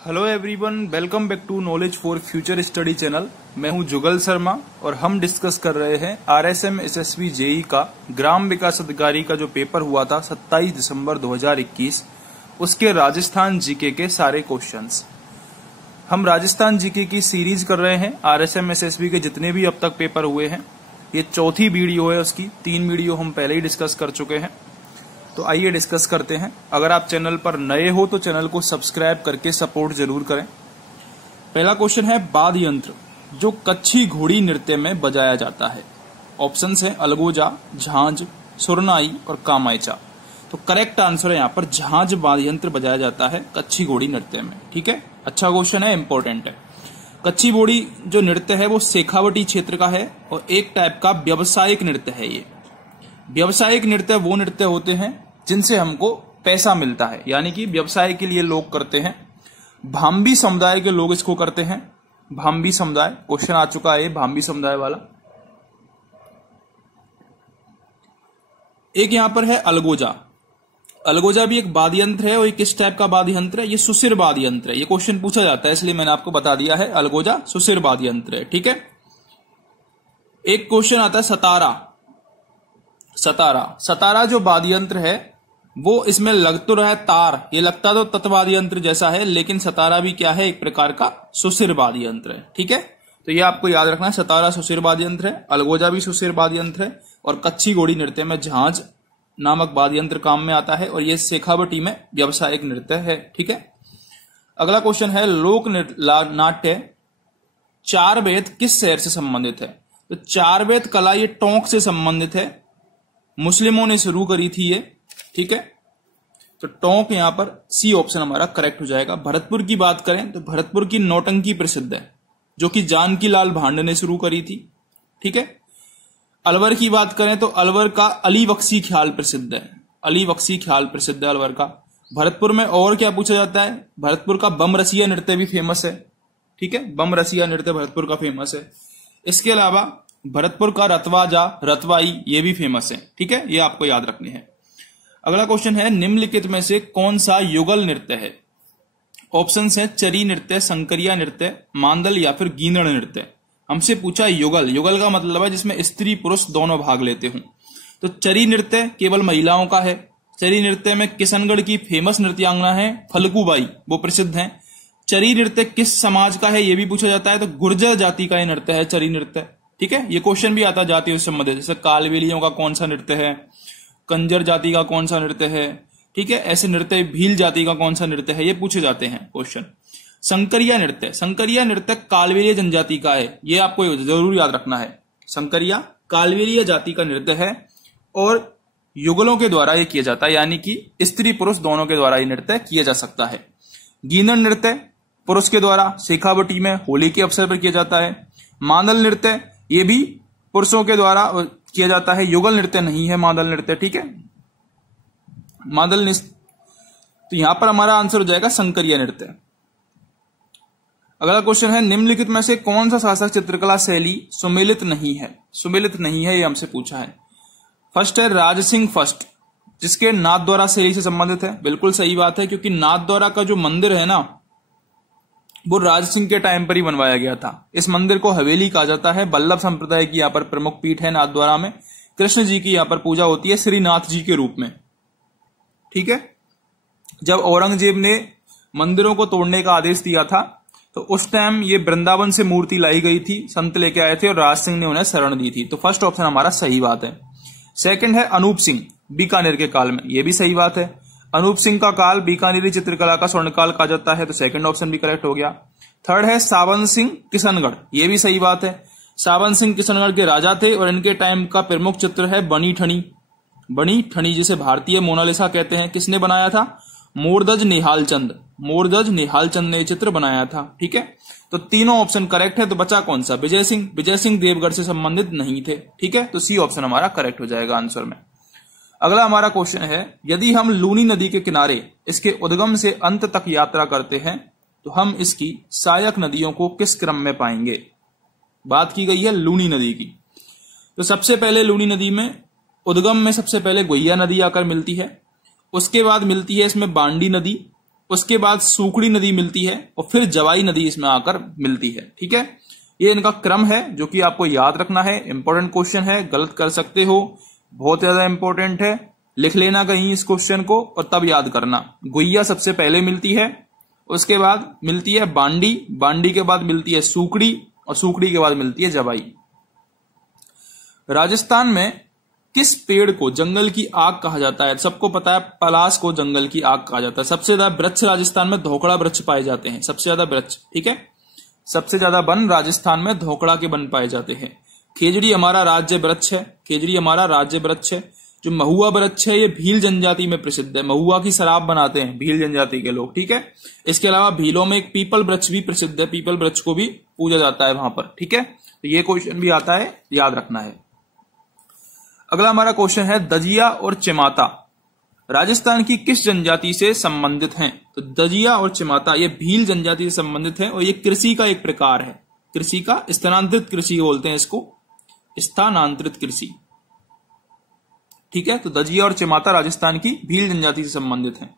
Hello everyone, welcome back to knowledge for future study channel. मैं हूं जुगल शर्मा और हम डिस्कस कर रहे हैं आरएसएम एसएसबी जेई का ग्राम विकास अधिकारी का जो पेपर हुआ था 27 दिसंबर 2021, उसके राजस्थान जीके के सारे क्वेश्चंस। हम राजस्थान जीके की सीरीज कर रहे हैं। आरएसएम एसएसबी के जितने भी अब तक पेपर हुए हैं, ये चौथी वीडियो है उसकी। 3 वीडियो हम पहले ही डिस्कस कर चुके हैं, तो आइए डिस्कस करते हैं। अगर आप चैनल पर नए हो तो चैनल को सब्सक्राइब करके सपोर्ट जरूर करें। पहला क्वेश्चन है वाद्य यंत्र जो कच्छी घोड़ी नृत्य में बजाया जाता है। ऑप्शंस है अलगोजा, झांझ, सुरनाई और कामायचा। तो करेक्ट आंसर है यहाँ पर झांझ वाद्य यंत्र बजाया जाता है कच्छी घोड़ी नृत्य में। ठीक है, अच्छा क्वेश्चन है, इंपॉर्टेंट है। कच्छी घोड़ी जो नृत्य है वो शेखावटी क्षेत्र का है और एक टाइप का व्यावसायिक नृत्य है। ये व्यावसायिक नृत्य वो नृत्य होते हैं जिनसे हमको पैसा मिलता है, यानी कि व्यवसाय के लिए लोग करते हैं। भाम्बी समुदाय के लोग इसको करते हैं। भाम्बी समुदाय, क्वेश्चन आ चुका है भाम्बी समुदाय वाला। एक यहां पर है अलगोजा। अलगोजा भी एक वाद्य यंत्र है और ये किस टाइप का वाद्य यंत्र है? ये सुशिर वाद्य यंत्र है। ये क्वेश्चन पूछा जाता है, इसलिए मैंने आपको बता दिया है। अलगोजा सुशिर वाद्य यंत्र है। ठीक है, एक क्वेश्चन आता है सतारा। सतारा जो वाद्य यंत्र है वो इसमें लग तो रहा है तार, ये लगता तो तत्वाद्य यंत्र जैसा है, लेकिन सतारा भी क्या है? एक प्रकार का सुशिर वाद्य यंत्र है। ठीक है, तो ये आपको याद रखना है, सतारा सुशिर वाद्य यंत्र है, अलगोजा भी सुशिर वाद्य यंत्र है और कच्छी घोड़ी नृत्य में झांझ नामक वाद्य यंत्र काम में आता है और ये शेखावटी में व्यावसायिक नृत्य है। ठीक है, अगला क्वेश्चन है लोक नाट्य चार वेद किस शहर से संबंधित है? तो चार वेद कला ये टोंक से संबंधित है। मुस्लिमों ने शुरू करी थी ये। ठीक है, तो टोंक यहां पर सी ऑप्शन हमारा करेक्ट हो जाएगा। भरतपुर की बात करें तो भरतपुर की नौटंकी प्रसिद्ध है, जो कि जानकी लाल भांड ने शुरू करी थी। ठीक है, अलवर की बात करें तो अलवर का अली बख्शी ख्याल प्रसिद्ध है। अली बख्शी ख्याल प्रसिद्ध है अलवर का। भरतपुर में और क्या पूछा जाता है? भरतपुर का बम रसिया नृत्य भी फेमस है। ठीक है, बम रसिया नृत्य भरतपुर का फेमस है। इसके अलावा भरतपुर का रतवाजा, रतवाई, ये भी फेमस है। ठीक है, ये आपको याद रखनी है। अगला क्वेश्चन है निम्नलिखित में से कौन सा युगल नृत्य है? ऑप्शंस है चरी नृत्य, संकरिया नृत्य, मांदल या फिर गींदड़ नृत्य। हमसे पूछा युगल। युगल का मतलब है जिसमें स्त्री पुरुष दोनों भाग लेते हों। तो चरी नृत्य केवल महिलाओं का है। चरी नृत्य में किशनगढ़ की फेमस नृत्यांगना है फल्गुबाई, वो प्रसिद्ध है। चरी नृत्य किस समाज का है ये भी पूछा जाता है, तो गुर्जर जाति का ये नृत्य है चरी नृत्य। ठीक है, ये क्वेश्चन भी आता जाति से संबंधित, जैसे कालवेलियों का कौन सा नृत्य है, कंजर जाति का कौन सा नृत्य है। ठीक है, ऐसे नृत्य, भील जाति का कौन सा नृत्य है, ये पूछे जाते हैं क्वेश्चन। संकरिया नृत्य, संकरिया नृत्य कालवेलिया जनजाति का है, ये आपको जरूर याद रखना है। संकरिया कालवेलिया जाति का नृत्य है और युगलों के द्वारा ये किया जाता है, यानी कि स्त्री पुरुष दोनों के द्वारा ये नृत्य किया जा सकता है। गींदड़ नृत्य पुरुष के द्वारा शेखावटी में होली के अवसर पर किया जाता है। मांदल नृत्य ये भी पुरुषों के द्वारा किया जाता है। युगल नृत्य नहीं है मांदल नृत्य। ठीक है, मांदल नृत्य, तो यहां पर हमारा आंसर हो जाएगा संकरिया नृत्य। अगला क्वेश्चन है निम्नलिखित में से कौन सा शासक चित्रकला शैली सुमेलित नहीं है? सुमेलित नहीं है, ये हमसे पूछा है। फर्स्ट है राज सिंह फर्स्ट, जिसके नाथद्वारा शैली से संबंधित है। बिल्कुल सही बात है, क्योंकि नाथद्वारा का जो मंदिर है ना, वो राज सिंह के टाइम पर ही बनवाया गया था। इस मंदिर को हवेली कहा जाता है। वल्लभ संप्रदाय की यहाँ पर प्रमुख पीठ है नाथद्वारा में। कृष्ण जी की यहाँ पर पूजा होती है श्रीनाथ जी के रूप में। ठीक है, जब औरंगजेब ने मंदिरों को तोड़ने का आदेश दिया था तो उस टाइम ये वृंदावन से मूर्ति लाई गई थी, संत लेके आए थे और राज सिंह ने उन्हें शरण दी थी। तो फर्स्ट ऑप्शन हमारा सही बात है। सेकंड है अनूप सिंह, बीकानेर के काल में, ये भी सही बात है। अनूप सिंह का काल बीकानेरी चित्रकला का स्वर्णकाल कहा जाता है, तो सेकंड ऑप्शन भी करेक्ट हो गया। थर्ड है सावन सिंह किशनगढ़, ये भी सही बात है। सावन सिंह किशनगढ़ के राजा थे और इनके टाइम का प्रमुख चित्र है बनी ठनी। बनी ठनी जिसे भारतीय मोनालिसा कहते हैं, किसने बनाया था? मोरदज निहाल चंद। मोरदज निहाल चंद ने चित्र बनाया था। ठीक है, तो तीनों ऑप्शन करेक्ट है। तो बचा कौन सा? विजय सिंह। विजय सिंह देवगढ़ से संबंधित नहीं थे। ठीक है, तो सी ऑप्शन हमारा करेक्ट हो जाएगा आंसर में। अगला हमारा क्वेश्चन है यदि हम लूनी नदी के किनारे इसके उद्गम से अंत तक यात्रा करते हैं तो हम इसकी सहायक नदियों को किस क्रम में पाएंगे? बात की गई है लूनी नदी की। तो सबसे पहले लूनी नदी में उद्गम में सबसे पहले गोहिया नदी आकर मिलती है। उसके बाद मिलती है इसमें बांडी नदी, उसके बाद सूखड़ी नदी मिलती है और फिर जवाई नदी इसमें आकर मिलती है। ठीक है, ये इनका क्रम है जो कि आपको याद रखना है। इंपॉर्टेंट क्वेश्चन है, गलत कर सकते हो, बहुत ज्यादा इंपॉर्टेंट है। लिख लेना कहीं इस क्वेश्चन को और तब याद करना। गुइया सबसे पहले मिलती है, उसके बाद मिलती है बांडी, बांडी के बाद मिलती है सूखड़ी और सूखड़ी के बाद मिलती है जवाई। राजस्थान में किस पेड़ को जंगल की आग कहा जाता है? सबको पता है पलाश को जंगल की आग कहा जाता है। सबसे ज्यादा वृक्ष राजस्थान में धोकड़ा वृक्ष पाए जाते हैं, सबसे ज्यादा वृक्ष। ठीक है, सबसे ज्यादा वन राजस्थान में धोकड़ा के वन पाए जाते हैं। खेजड़ी हमारा राज्य वृक्ष है, खेजड़ी हमारा राज्य वृक्ष है। जो महुआ वृक्ष है ये भील जनजाति में प्रसिद्ध है, महुआ की शराब बनाते हैं भील जनजाति के लोग। ठीक है, इसके अलावा भीलों में एक पीपल वृक्ष भी प्रसिद्ध है, पीपल वृक्ष को भी पूजा जाता है वहां पर। ठीक है, तो ये क्वेश्चन भी आता है, याद रखना है। अगला हमारा क्वेश्चन है दजिया और चिमाता राजस्थान की किस जनजाति से संबंधित हैं? तो दजिया और चिमाता ये भील जनजाति से संबंधित है और ये कृषि का एक प्रकार है, कृषि का स्थानांतरित कृषि बोलते हैं इसको, स्थानांतरित कृषि। ठीक है, तो दजिया और चिमाता राजस्थान की भील जनजाति से संबंधित हैं।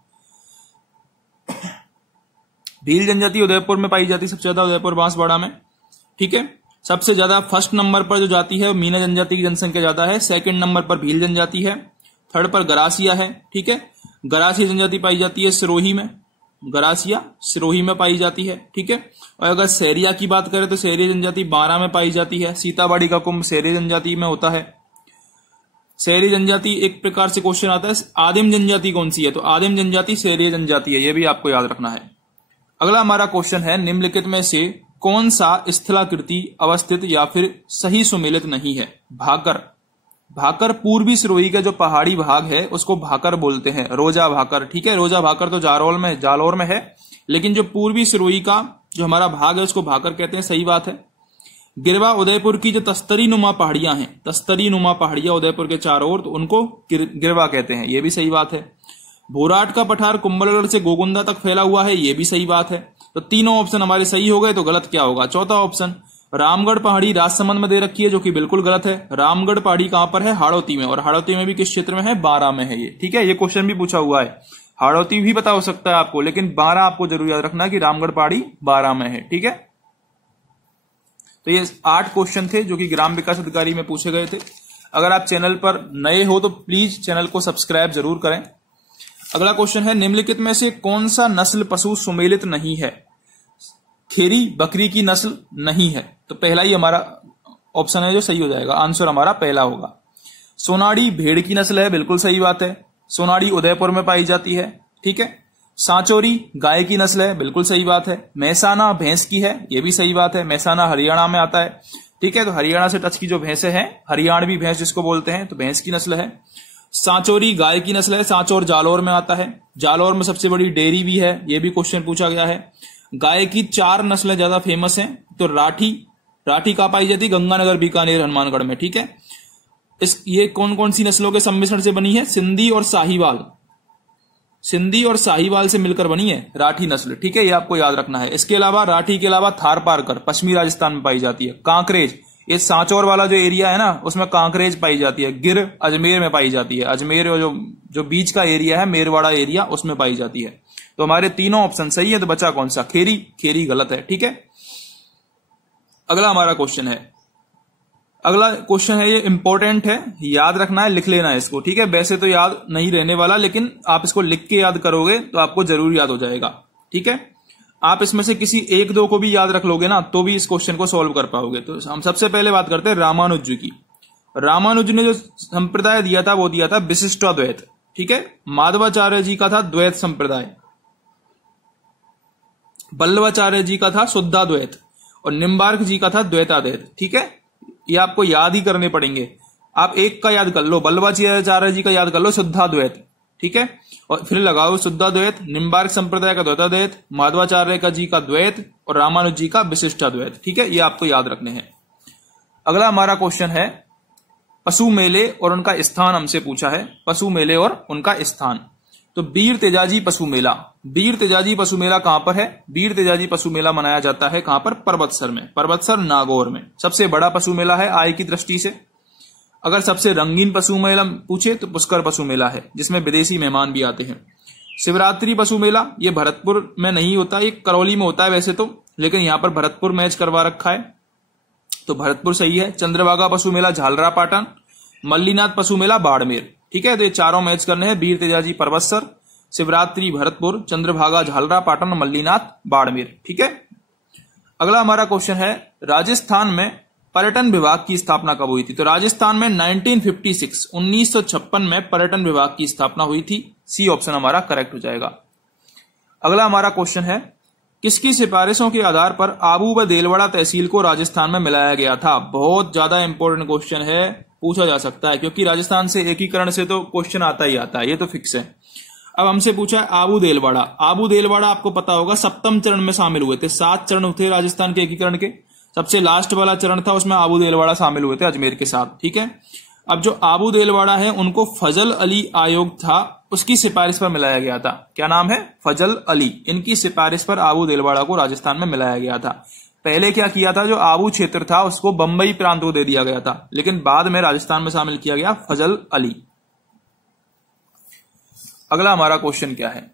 भील जनजाति उदयपुर में पाई जाती है सबसे ज्यादा, उदयपुर बांसवाड़ा में। ठीक है, सबसे ज्यादा फर्स्ट नंबर पर जो जाति है मीना जनजाति की जनसंख्या ज्यादा है, सेकंड नंबर पर भील जनजाति है, थर्ड पर गरासिया है। ठीक है, गरासिया जनजाति पाई जाती है सिरोही में, गरासिया सिरोही में पाई जाती है। ठीक है, और अगर सहरिया की बात करें तो सहरिया जनजाति 12 में पाई जाती है। सीताबाड़ी का कुंभ सहरिया जनजाति में होता है। सहरी जनजाति एक प्रकार से क्वेश्चन आता है, आदिम जनजाति कौन सी है? तो आदिम जनजाति सहरिया जनजाति है, यह भी आपको याद रखना है। अगला हमारा क्वेश्चन है निम्नलिखित में से कौन सा स्थलाकृति अवस्थित या फिर सही सुमेलित नहीं है? भाकर, भाकर पूर्वी सिरोही का जो पहाड़ी भाग है उसको भाकर बोलते हैं, रोजा भाकर। ठीक है, रोजा भाकर तो जालौर में है, लेकिन जो पूर्वी सिरोही का जो हमारा भाग है उसको भाकर कहते हैं, सही बात है। गिरवा उदयपुर की जो तस्तरी नुमा पहाड़ियां हैं, तस्तरी नुमा पहाड़ियां उदयपुर के चारों ओर, तो उनको गिरवा कहते हैं, ये भी सही बात है। भोराट का पठार कुंभलगढ़ से गोगुंदा तक फैला हुआ है, ये भी सही बात है। तो तीनों ऑप्शन हमारे सही हो गए, तो गलत क्या होगा? चौथा ऑप्शन, रामगढ़ पहाड़ी राजसमंद में दे रखी है, जो कि बिल्कुल गलत है। रामगढ़ पहाड़ी कहां पर है? हाड़ौती में, और हाड़ौती में भी किस क्षेत्र में है? 12 में है ये। ठीक है, ये क्वेश्चन भी पूछा हुआ है, हाड़ौती भी पता हो सकता है आपको, लेकिन 12 आपको जरूर याद रखना कि रामगढ़ पहाड़ी 12 में है। ठीक है, तो ये 8 क्वेश्चन थे जो कि ग्राम विकास अधिकारी में पूछे गए थे। अगर आप चैनल पर नए हो तो प्लीज चैनल को सब्सक्राइब जरूर करें। अगला क्वेश्चन है निम्नलिखित में से कौन सा नस्ल पशु सुमेलित नहीं है? खेरी बकरी की नस्ल नहीं है, तो पहला ही हमारा ऑप्शन है जो सही हो जाएगा, आंसर हमारा पहला होगा। सोनाड़ी भेड़ की नस्ल है, बिल्कुल सही बात है, सोनाड़ी उदयपुर में पाई जाती है। ठीक है, सांचोरी गाय की नस्ल है, बिल्कुल सही बात है। मैसाना भैंस की है, यह भी सही बात है, मैसाना हरियाणा में आता है। ठीक है, तो हरियाणा से टच की जो भैंसे हैं, हरियाणवी भैंस जिसको बोलते हैं, तो भैंस की नस्ल है। सांचोरी गाय की नस्ल है, सांचौर जालौर में आता है, जालौर में सबसे बड़ी डेयरी भी है, यह भी क्वेश्चन पूछा गया है। गाय की 4 नस्लें ज्यादा फेमस हैं, तो राठी कहाँ पाई जाती है? गंगानगर बीकानेर हनुमानगढ़ में। ठीक है, ये कौन कौन सी नस्लों के सम्मिश्रण से बनी है? सिंधी और साहिवाल, सिंधी और साहिवाल से मिलकर बनी है राठी नस्ल। ठीक है, ये आपको याद रखना है। इसके अलावा राठी के अलावा थारपारकर पश्चिमी राजस्थान में पाई जाती है। कांकरेज, ये सांचौर वाला जो एरिया है ना, उसमें कांकरेज पाई जाती है। गिर अजमेर में पाई जाती है, अजमेर जो बीच का एरिया है, मेरवाड़ा एरिया, उसमें पाई जाती है। तो हमारे तीनों ऑप्शन सही है, तो बचा कौन सा? खेरी, खेरी गलत है। ठीक है, अगला हमारा क्वेश्चन है, अगला क्वेश्चन है, ये इंपॉर्टेंट है, याद रखना है, लिख लेना है इसको। ठीक है, वैसे तो याद नहीं रहने वाला, लेकिन आप इसको लिख के याद करोगे तो आपको जरूर याद हो जाएगा। ठीक है, आप इसमें से किसी 1-2 को भी याद रख लोगे ना, तो भी इस क्वेश्चन को सॉल्व कर पाओगे। तो हम सबसे पहले बात करते हैं रामानुज जी की। रामानुज ने जो संप्रदाय दिया था वो दिया था विशिष्टाद्वैत। ठीक है, माधवाचार्य जी का था द्वैत संप्रदाय, बल्लवाचार्य जी का था शुद्धाद्वैत, और निम्बार्क जी का था द्वैताद्वैत। ठीक है, ये आपको याद ही करने पड़ेंगे। आप एक का याद कर लो, बल्लवाचार्य जी का याद कर लो शुद्धाद्वैत। ठीक है, और फिर लगाओ शुद्धाद्वैत, निम्बार्क संप्रदाय का द्वैताद्वैत, माधवाचार्य का जी का द्वैत, और रामानुज जी का विशिष्टाद्वैत। ठीक है, ये आपको याद रखने हैं। अगला हमारा क्वेश्चन है पशु मेले और उनका स्थान, हमसे पूछा है पशु मेले और उनका स्थान। तो वीर तेजाजी पशु मेला, वीर तेजाजी पशु मेला कहां पर है? वीर तेजाजी पशु मेला मनाया जाता है कहां पर? परबतसर में, परबतसर नागौर में। सबसे बड़ा पशु मेला है आय की दृष्टि से। अगर सबसे रंगीन पशु मेला पूछे तो पुष्कर पशु मेला है, जिसमें विदेशी मेहमान भी आते हैं। शिवरात्रि पशु मेला ये भरतपुर में नहीं होता, ये करौली में होता है वैसे तो, लेकिन यहां पर भरतपुर मैच करवा रखा है तो भरतपुर सही है। चंद्रभागा पशु मेला झालरापाटन, मल्लीनाथ पशु मेला बाड़मेर। ठीक है, तो ये चारों मैच करने हैं, वीर तेजाजी परबतसर, शिवरात्रि भरतपुर, चंद्रभागा झालरापाटन, मल्लीनाथ बाड़मेर। ठीक है, अगला हमारा क्वेश्चन है राजस्थान में पर्यटन विभाग की स्थापना कब हुई थी? तो राजस्थान में 1956 में पर्यटन विभाग की स्थापना हुई थी। सी ऑप्शन हमारा करेक्ट हो जाएगा। अगला हमारा क्वेश्चन है किसकी सिफारिशों के आधार पर आबू व देलवाड़ा तहसील को राजस्थान में मिलाया गया था? बहुत ज्यादा इंपॉर्टेंट क्वेश्चन है, पूछा जा सकता है क्योंकि राजस्थान से एकीकरण से तो क्वेश्चन आता ही आता है, ये तो फिक्स है। अब हमसे पूछा है आबू देलवाड़ा। आबू देलवाड़ा आपको पता होगा सप्तम चरण में शामिल हुए थे, 7 चरण थे राजस्थान के एकीकरण के, सबसे लास्ट वाला चरण था उसमें आबू देलवाड़ा शामिल हुए थे अजमेर के साथ। ठीक है, अब जो आबू देलवाड़ा है उनको फजल अली आयोग था, उसकी सिफारिश पर मिलाया गया था। क्या नाम है? फजल अली। इनकी सिफारिश पर आबू देलवाड़ा को राजस्थान में मिलाया गया था। पहले क्या किया था, जो आबू क्षेत्र था उसको बंबई प्रांत को दे दिया गया था, लेकिन बाद में राजस्थान में शामिल किया गया फजल अली। अगला हमारा क्वेश्चन क्या है?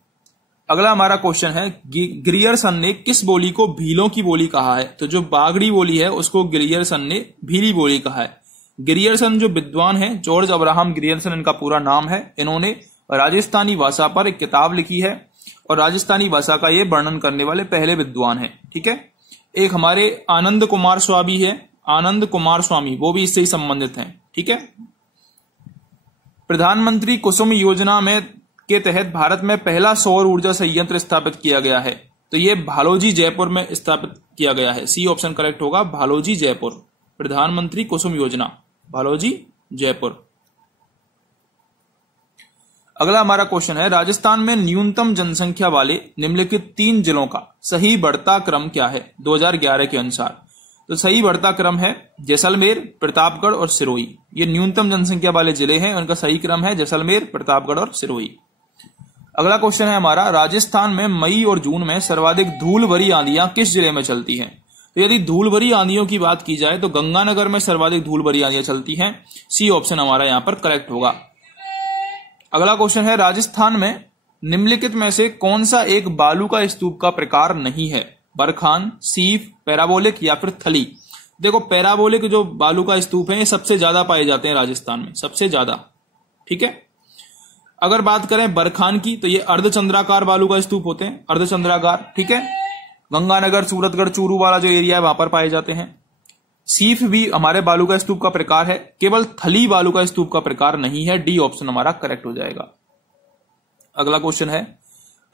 अगला हमारा क्वेश्चन है ग्रियर्सन ने किस बोली को भीलों की बोली कहा है? तो जो बागड़ी बोली है उसको ग्रियर्सन ने भीली बोली कहा है। ग्रियर्सन जो विद्वान है, जॉर्ज अब्राहम ग्रियर्सन इनका पूरा नाम है, इन्होंने राजस्थानी भाषा पर एक किताब लिखी है और राजस्थानी भाषा का ये वर्णन करने वाले पहले विद्वान है। ठीक है, एक हमारे आनंद कुमार स्वामी है, आनंद कुमार स्वामी, वो भी इससे ही संबंधित हैं। ठीक है, प्रधानमंत्री कुसुम योजना में के तहत भारत में पहला सौर ऊर्जा संयंत्र स्थापित किया गया है, तो ये भालोजी जयपुर में स्थापित किया गया है। सी ऑप्शन करेक्ट होगा, भालोजी जयपुर। प्रधानमंत्री कुसुम योजना, भालोजी जयपुर। अगला हमारा क्वेश्चन है राजस्थान में न्यूनतम जनसंख्या वाले निम्नलिखित 3 जिलों का सही बढ़ता क्रम क्या है 2011 के अनुसार? तो सही बढ़ता क्रम है जैसलमेर, प्रतापगढ़ और सिरोही। ये न्यूनतम जनसंख्या वाले जिले हैं, उनका सही क्रम है जैसलमेर, प्रतापगढ़ और सिरोही। अगला क्वेश्चन है हमारा राजस्थान में मई और जून में सर्वाधिक धूल भरी आंधियां किस जिले में चलती हैं? तो यदि धूल भरी आंधियों की बात की जाए तो गंगानगर में सर्वाधिक धूल भरी आंधियां चलती हैं। सी ऑप्शन हमारा यहां पर करेक्ट होगा। अगला क्वेश्चन है राजस्थान में निम्नलिखित में से कौन सा एक बालू का स्तूप का प्रकार नहीं है? बरखान, सीफ, पैराबोलिक या फिर थली। देखो पैराबोलिक जो बालू का स्तूप है ये सबसे ज्यादा पाए जाते हैं राजस्थान में, सबसे ज्यादा। ठीक है, अगर बात करें बरखान की तो ये अर्धचंद्राकार बालू का स्तूप होते हैं, अर्धचंद्राकार। ठीक है, गंगानगर, सूरतगढ़, चूरू वाला जो एरिया है वहां पर पाए जाते हैं। सीफ भी हमारे बालू का स्तूप का प्रकार है, केवल थली बालू का स्तूप का प्रकार नहीं है। डी ऑप्शन हमारा करेक्ट हो जाएगा। अगला क्वेश्चन है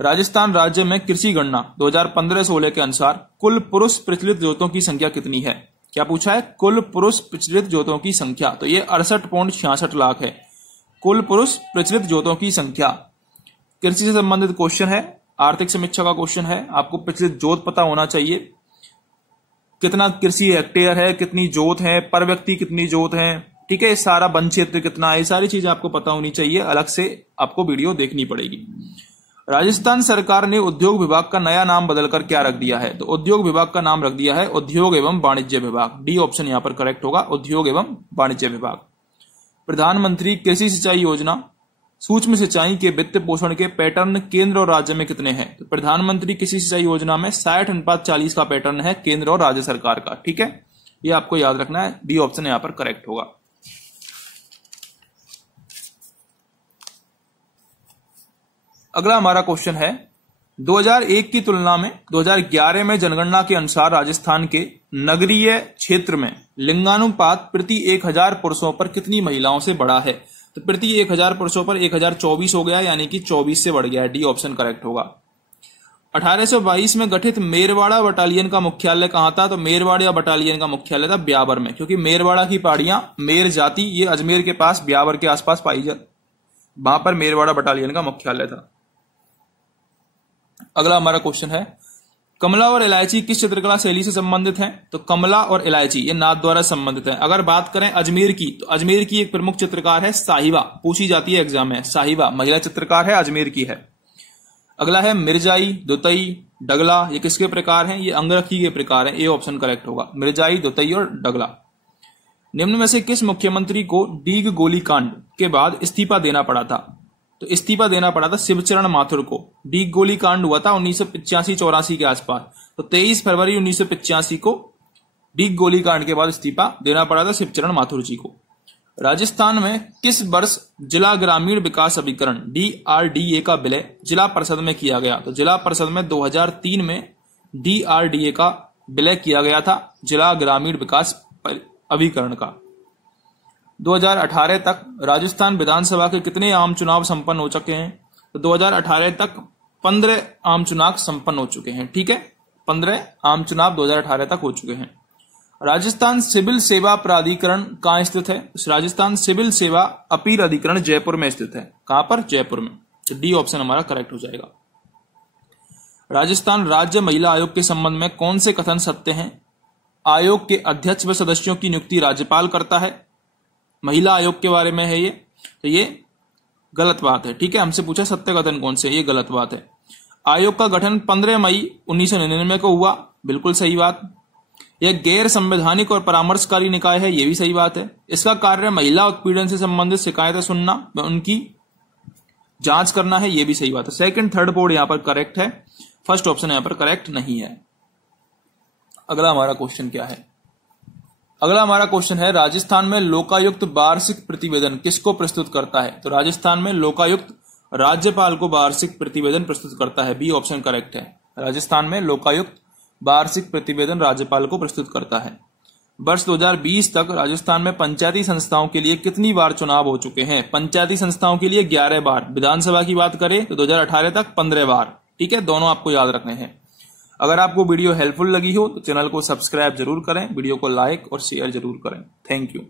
राजस्थान राज्य में कृषि गणना 2015-16 के अनुसार कुल पुरुष प्रचलित जोतों की संख्या कितनी है? क्या पूछा है? कुल पुरुष प्रचलित जोतों की संख्या, तो ये 68.66 लाख है कुल पुरुष प्रचलित जोतों की संख्या। कृषि से संबंधित क्वेश्चन है, आर्थिक समीक्षा का क्वेश्चन है, आपको प्रचलित जोत पता होना चाहिए। कितना कृषि हेक्टेयर है, कितनी जोत है, पर व्यक्ति कितनी जोत है, ठीक है, सारा वन क्षेत्र कितना है, ये सारी चीजें आपको पता होनी चाहिए, अलग से आपको वीडियो देखनी पड़ेगी। राजस्थान सरकार ने उद्योग विभाग का नया नाम बदलकर क्या रख दिया है? तो उद्योग विभाग का नाम रख दिया है उद्योग एवं वाणिज्य विभाग। डी ऑप्शन यहां पर करेक्ट होगा, उद्योग एवं वाणिज्य विभाग। प्रधानमंत्री कृषि सिंचाई योजना सूक्ष्म सिंचाई के वित्त पोषण के पैटर्न केंद्र और राज्य में कितने हैं? तो प्रधानमंत्री कृषि सिंचाई योजना में 60:40 का पैटर्न है केंद्र और राज्य सरकार का। ठीक है, ये आपको याद रखना है, बी ऑप्शन यहां पर करेक्ट होगा। अगला हमारा क्वेश्चन है 2001 की तुलना में 2011 में जनगणना के अनुसार राजस्थान के नगरीय क्षेत्र में लिंगानुपात प्रति 1000 पुरुषों पर कितनी महिलाओं से बढ़ा है? तो प्रति 1000 पुरुषों पर 1024 हो गया, यानी कि 24 से बढ़ गया है। डी ऑप्शन करेक्ट होगा। 1822 में गठित मेरवाड़ा बटालियन का मुख्यालय कहां था? तो मेरवाड़ा बटालियन का मुख्यालय था ब्यावर में, क्योंकि मेरवाड़ा की पहाड़ियां मेर जाति ये अजमेर के पास ब्यावर के आसपास पाई जाती, वहां पर मेरवाड़ा बटालियन का मुख्यालय था। अगला हमारा क्वेश्चन है कमला और इलायची किस चित्रकला शैली से संबंधित हैं? तो कमला और इलायची ये नाथ द्वारा संबंधित है। अगर बात करें अजमेर की, तो अजमेर की एक प्रमुख चित्रकार है साहिबा, पूछी जाती है एग्जाम में, साहिबा महिला चित्रकार है, अजमेर की है। अगला है मिर्जाई, दुतई, डगला, ये किसके प्रकार हैं? ये अंगरखी के प्रकार हैं। ए ऑप्शन करेक्ट होगा, मिर्जाई, दुतई और डगला। निम्न में से किस मुख्यमंत्री को डीग गोलीकांड के बाद इस्तीफा देना पड़ा था? तो इस्तीफा देना पड़ा था शिवचरण माथुर को। डी गोलीकांड हुआ था 1985-84 के आसपास, तो 23 फरवरी 1985 को डी गोलीकांड के बाद इस्तीफा देना पड़ा था शिवचरण माथुर जी को। राजस्थान में किस वर्ष जिला ग्रामीण विकास अभिकरण DRDA का विलय जिला परिषद में किया गया? तो जिला परिषद में 2003 में DRDA का विलय किया गया था, जिला ग्रामीण विकास अभिकरण का। 2018 तक राजस्थान विधानसभा के कितने आम चुनाव संपन्न हो चुके हैं? तो 2018 तक 15 आम चुनाव संपन्न हो चुके हैं। ठीक है, 15 आम चुनाव 2018 तक हो चुके हैं। राजस्थान सिविल सेवा प्राधिकरण कहाँ स्थित है? राजस्थान सिविल सेवा अपील अधिकरण जयपुर में स्थित है। कहां पर? जयपुर में। तो डी ऑप्शन हमारा करेक्ट हो जाएगा। राजस्थान राज्य महिला आयोग के संबंध में कौन से कथन सत्य हैं? आयोग के अध्यक्ष व सदस्यों की नियुक्ति राज्यपाल करता है। महिला आयोग के बारे में है ये, तो ये गलत बात है। ठीक है, हमसे पूछा सत्य कथन कौन से, ये गलत बात है। आयोग का गठन 15 मई 1999 को हुआ, बिल्कुल सही बात। यह गैर संवैधानिक और परामर्शकारी निकाय है, यह भी सही बात है। इसका कार्य महिला उत्पीड़न से संबंधित शिकायतें सुनना व उनकी जांच करना है, यह भी सही बात है। सेकंड थर्ड बोर्ड यहां पर करेक्ट है, फर्स्ट ऑप्शन यहां पर करेक्ट नहीं है। अगला हमारा क्वेश्चन क्या है? अगला हमारा क्वेश्चन है राजस्थान में लोकायुक्त वार्षिक प्रतिवेदन किसको प्रस्तुत करता है? तो राजस्थान में लोकायुक्त राज्यपाल को वार्षिक प्रतिवेदन प्रस्तुत करता है, बी ऑप्शन करेक्ट है। राजस्थान में लोकायुक्त वार्षिक प्रतिवेदन राज्यपाल को प्रस्तुत करता है। वर्ष 2020 तक राजस्थान में पंचायती संस्थाओं के लिए कितनी बार चुनाव हो चुके हैं? पंचायती संस्थाओं के लिए 11 बार। विधानसभा की बात करें तो 2018 तक 15 बार। ठीक है, दोनों आपको याद रखने हैं। अगर आपको वीडियो हेल्पफुल लगी हो तो चैनल को सब्सक्राइब जरूर करें, वीडियो को लाइक और शेयर जरूर करें। Thank you.